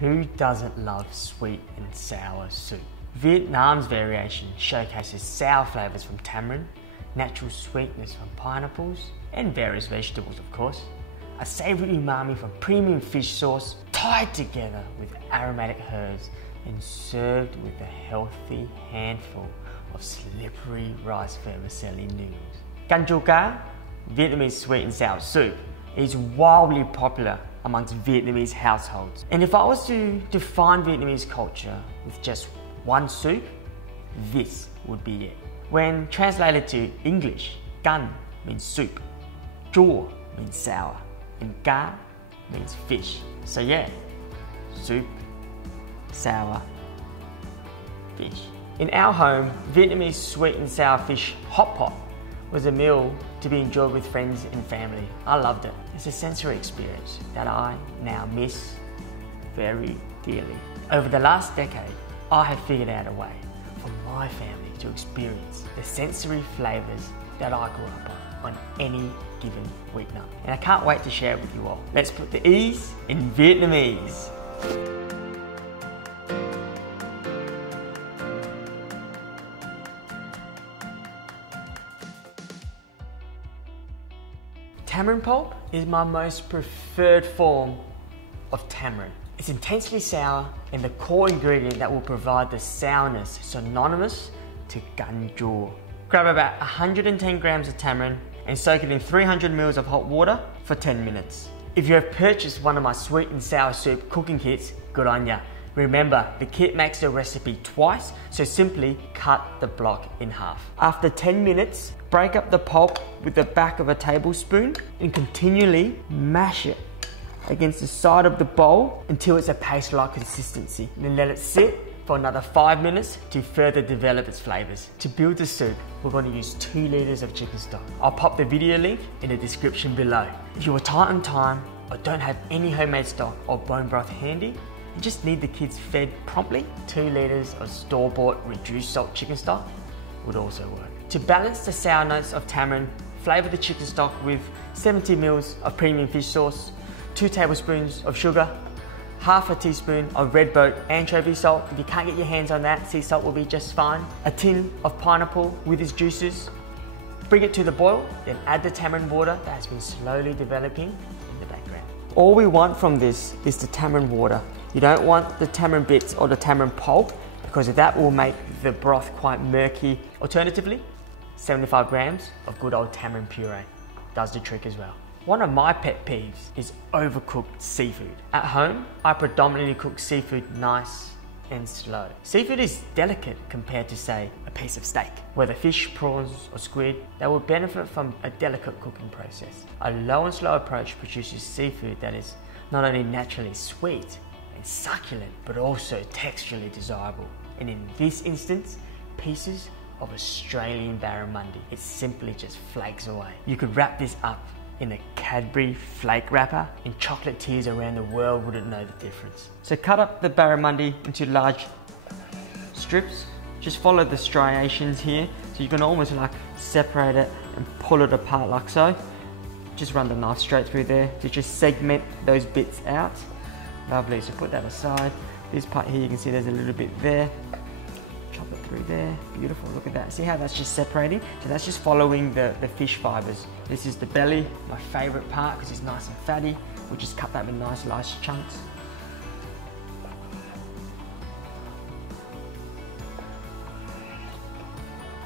Who doesn't love sweet and sour soup? Vietnam's variation showcases sour flavours from tamarind, natural sweetness from pineapples, and various vegetables of course. A savoury umami from premium fish sauce tied together with aromatic herbs and served with a healthy handful of slippery rice vermicelli noodles. Canh chua cá, Vietnamese sweet and sour soup, is wildly popular amongst Vietnamese households. And if I was to define Vietnamese culture with just one soup, this would be it. When translated to English, canh means soup, chua means sour, and cá means fish. So yeah, soup, sour, fish. In our home, Vietnamese sweet and sour fish hot pot was a meal to be enjoyed with friends and family. I loved it. It's a sensory experience that I now miss very dearly. Over the last decade, I have figured out a way for my family to experience the sensory flavours that I grew up on any given weeknight. And I can't wait to share it with you all. Let's put the E's in Vietnamese. Tamarind pulp is my most preferred form of tamarind. It's intensely sour and the core ingredient that will provide the sourness synonymous to canh chua. Grab about 110 grams of tamarind and soak it in 300 ml of hot water for 10 minutes. If you have purchased one of my sweet and sour soup cooking kits, good on ya. Remember, the kit makes the recipe twice, so simply cut the block in half. After 10 minutes, break up the pulp with the back of a tablespoon and continually mash it against the side of the bowl until it's a paste-like consistency. Then let it sit for another 5 minutes to further develop its flavours. To build the soup, we're going to use 2 litres of chicken stock. I'll pop the video link in the description below. If you are tight on time or don't have any homemade stock or bone broth handy, you just need the kids fed promptly, 2 litres of store-bought reduced salt chicken stock would also work. To balance the sour notes of tamarind, flavour the chicken stock with 70 ml of premium fish sauce, 2 tablespoons of sugar, half a teaspoon of red boat anchovy salt. If you can't get your hands on that, sea salt will be just fine. A tin of pineapple with its juices. Bring it to the boil, then add the tamarind water that has been slowly developing in the background. All we want from this is the tamarind water. You don't want the tamarind bits or the tamarind pulp because that will make the broth quite murky. Alternatively, 75 grams of good old tamarind puree does the trick as well. One of my pet peeves is overcooked seafood. At home, I predominantly cook seafood nice and slow. Seafood is delicate compared to, say, a piece of steak. Whether fish, prawns, or squid, they will benefit from a delicate cooking process. A low and slow approach produces seafood that is not only naturally sweet and succulent, but also texturally desirable. And in this instance, pieces of Australian barramundi. It simply just flakes away. You could wrap this up in a Cadbury flake wrapper and chocolatiers around the world wouldn't know the difference. So cut up the barramundi into large strips. Just follow the striations here. So you can almost like separate it and pull it apart like so. Just run the knife straight through there to just segment those bits out. Lovely, so put that aside. This part here, you can see there's a little bit there. Chop it through there, beautiful, look at that. See how that's just separating? So that's just following the fish fibers. This is the belly, my favorite part because it's nice and fatty. We'll just cut that with nice large chunks.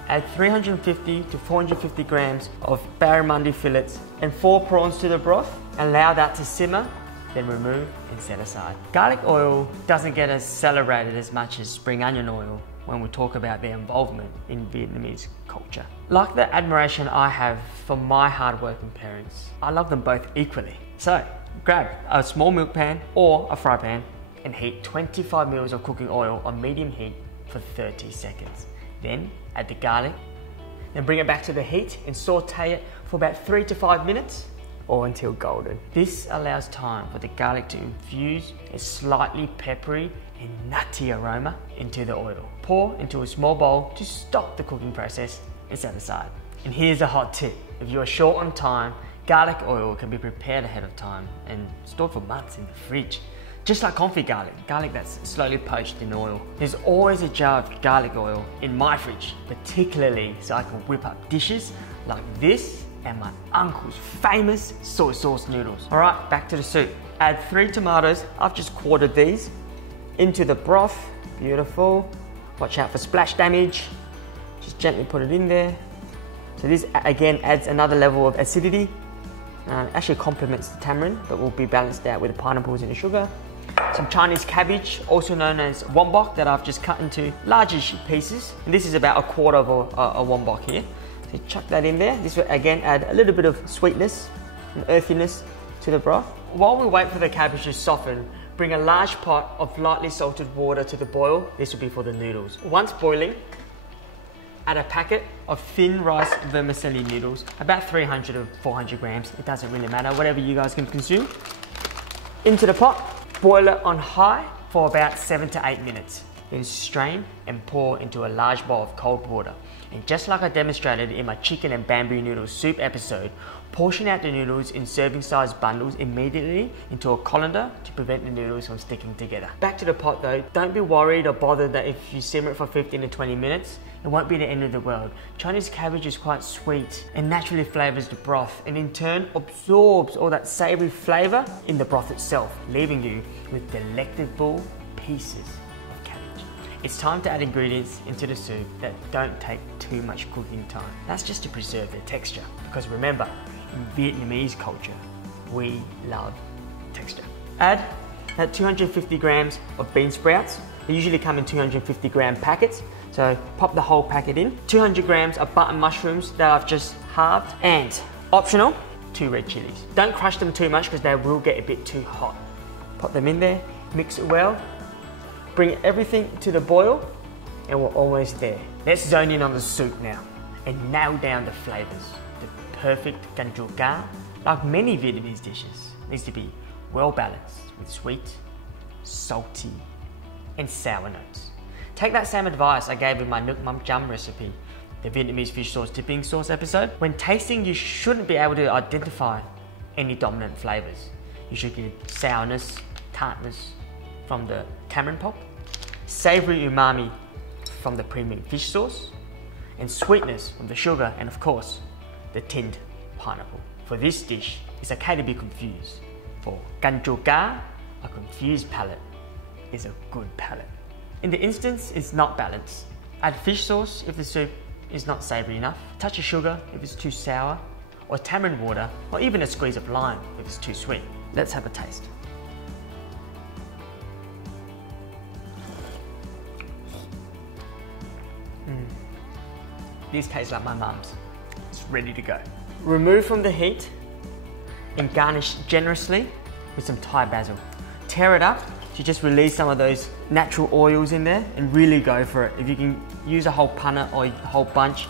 Add 350 to 450 grams of barramundi fillets and 4 prawns to the broth. Allow that to simmer, then remove and set aside. Garlic oil doesn't get as celebrated as much as spring onion oil when we talk about their involvement in Vietnamese culture. Like the admiration I have for my hardworking parents, I love them both equally. So grab a small milk pan or a fry pan and heat 25 ml of cooking oil on medium heat for 30 seconds. Then add the garlic, then bring it back to the heat and saute it for about 3 to 5 minutes or until golden. This allows time for the garlic to infuse a slightly peppery and nutty aroma into the oil. Pour into a small bowl to stop the cooking process and set aside. And here's a hot tip. If you are short on time, garlic oil can be prepared ahead of time and stored for months in the fridge. just like confit garlic, garlic that's slowly poached in oil. There's always a jar of garlic oil in my fridge, particularly so I can whip up dishes like this and my uncle's famous soy sauce noodles. All right, back to the soup. Add 3 tomatoes, I've just quartered these, into the broth. Beautiful. Watch out for splash damage. Just gently put it in there. So this again adds another level of acidity. Actually complements the tamarind, but will be balanced out with the pineapples and the sugar. Some Chinese cabbage, also known as wombok, that I've just cut into largish pieces. And this is about 1/4 of a wombok here. So chuck that in there. This will again add a little bit of sweetness and earthiness to the broth. While we wait for the cabbage to soften, bring a large pot of lightly salted water to the boil. This will be for the noodles. Once boiling, add a packet of thin rice vermicelli noodles, about 300 or 400 grams. It doesn't really matter, whatever you guys can consume. Into the pot, boil it on high for about 7 to 8 minutes. Then strain and pour into a large bowl of cold water. And just like I demonstrated in my chicken and bamboo noodle soup episode, portion out the noodles in serving size bundles immediately into a colander to prevent the noodles from sticking together. Back to the pot though, don't be worried or bothered that if you simmer it for 15 to 20 minutes, it won't be the end of the world. Chinese cabbage is quite sweet and naturally flavors the broth, and in turn absorbs all that savory flavor in the broth itself, leaving you with delectable pieces. It's time to add ingredients into the soup that don't take too much cooking time. That's just to preserve their texture. Because remember, in Vietnamese culture, we love texture. Add 250 grams of bean sprouts. They usually come in 250 gram packets. So pop the whole packet in. 200 grams of button mushrooms that I've just halved. And optional, 2 red chilies. Don't crush them too much because they will get a bit too hot. Pop them in there, mix it well. Bring everything to the boil and we're almost there. Let's zone in on the soup now and nail down the flavors. The perfect canh chua cá, like many Vietnamese dishes, needs to be well balanced with sweet, salty and sour notes. Take that same advice I gave in my Nuoc Mam Cham recipe, the Vietnamese fish sauce dipping sauce episode. When tasting, you shouldn't be able to identify any dominant flavors. You should get sourness, tartness from the tamarind pulp, savory umami from the premium fish sauce, and sweetness from the sugar and of course, the tinned pineapple. For this dish, it's okay to be confused. For canh chua cá, a confused palate is a good palate. In the instance, it's not balanced. Add fish sauce if the soup is not savory enough, a touch of sugar if it's too sour, or tamarind water, or even a squeeze of lime if it's too sweet. Let's have a taste. This tastes like my mum's. It's ready to go. Remove from the heat and garnish generously with some Thai basil. Tear it up to just release some of those natural oils in there and really go for it. If you can use a whole punnet or a whole bunch,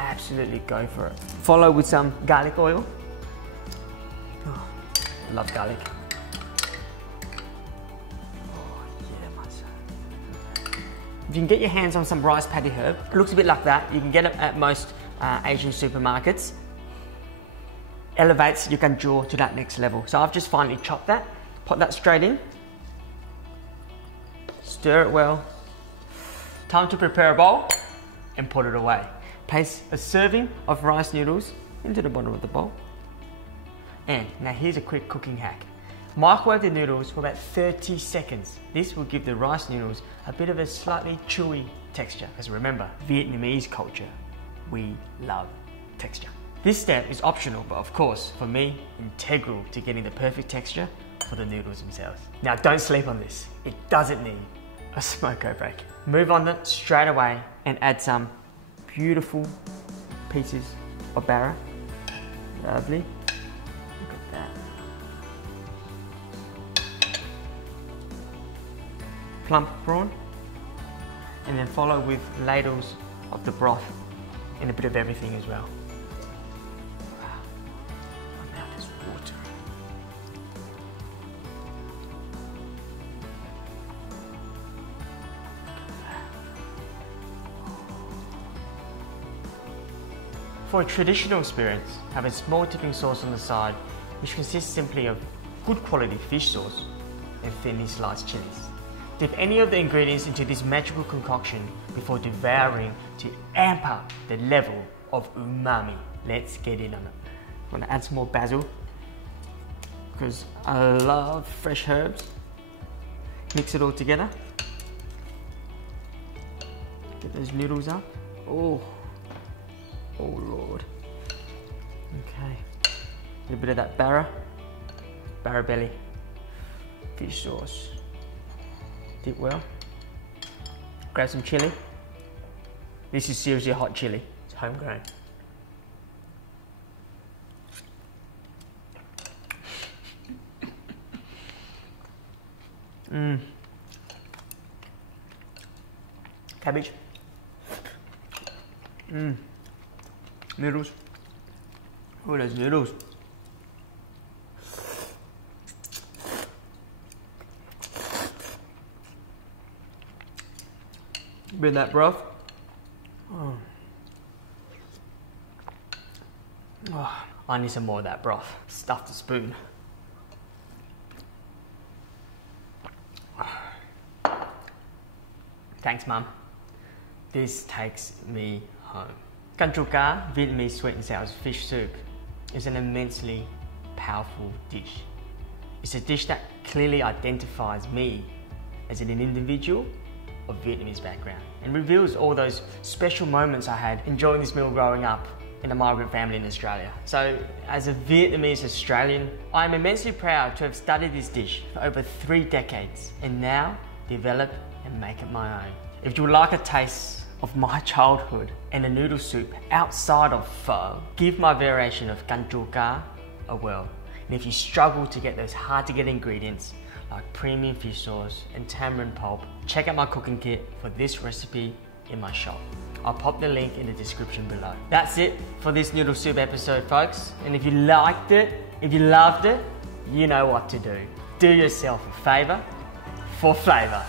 absolutely go for it. Follow with some garlic oil. Oh, I love garlic. If you can get your hands on some rice paddy herb, it looks a bit like that. You can get it at most Asian supermarkets. Elevates your canh chua to that next level. So I've just finally chopped that, put that straight in, stir it well. Time to prepare a bowl and put it away. Place a serving of rice noodles into the bottom of the bowl. And now here's a quick cooking hack. Microwave the noodles for about 30 seconds. This will give the rice noodles a bit of a slightly chewy texture. Because remember, Vietnamese culture, we love texture. This step is optional, but of course, for me, integral to getting the perfect texture for the noodles themselves. Now don't sleep on this. It doesn't need a smoko break. Move on it straight away and add some beautiful pieces of bara. Lovely. Plump prawn, and then follow with ladles of the broth and a bit of everything as well. Wow, my mouth is watering. For a traditional experience, have a small dipping sauce on the side, which consists simply of good quality fish sauce, and thinly sliced chilies. Dip any of the ingredients into this magical concoction before devouring to amp up the level of umami. Let's get in on it. I'm gonna add some more basil because I love fresh herbs. Mix it all together. Get those noodles up. Oh Lord. Okay. A little bit of that barra belly fish sauce. Dip well. Grab some chili. This is seriously hot chili. It's homegrown. Cabbage. Noodles. Oh, those noodles. Bit of that broth. Oh, I need some more of that broth. Stuff the spoon. Thanks, Mum. This takes me home. Canh chua cá, Vietnamese sweet and sour fish soup, is an immensely powerful dish. It's a dish that clearly identifies me as an individual of Vietnamese background and reveals all those special moments I had enjoying this meal growing up in a migrant family in Australia. So, as a Vietnamese Australian, I am immensely proud to have studied this dish for over 3 decades and now develop and make it my own. If you would like a taste of my childhood and a noodle soup outside of pho, give my variation of canh chua cá a whirl. And if you struggle to get those hard to get ingredients like premium fish sauce and tamarind pulp, check out my cooking kit for this recipe in my shop. I'll pop the link in the description below. That's it for this noodle soup episode, folks. And if you liked it, if you loved it, you know what to do. Do yourself a favor for flavor.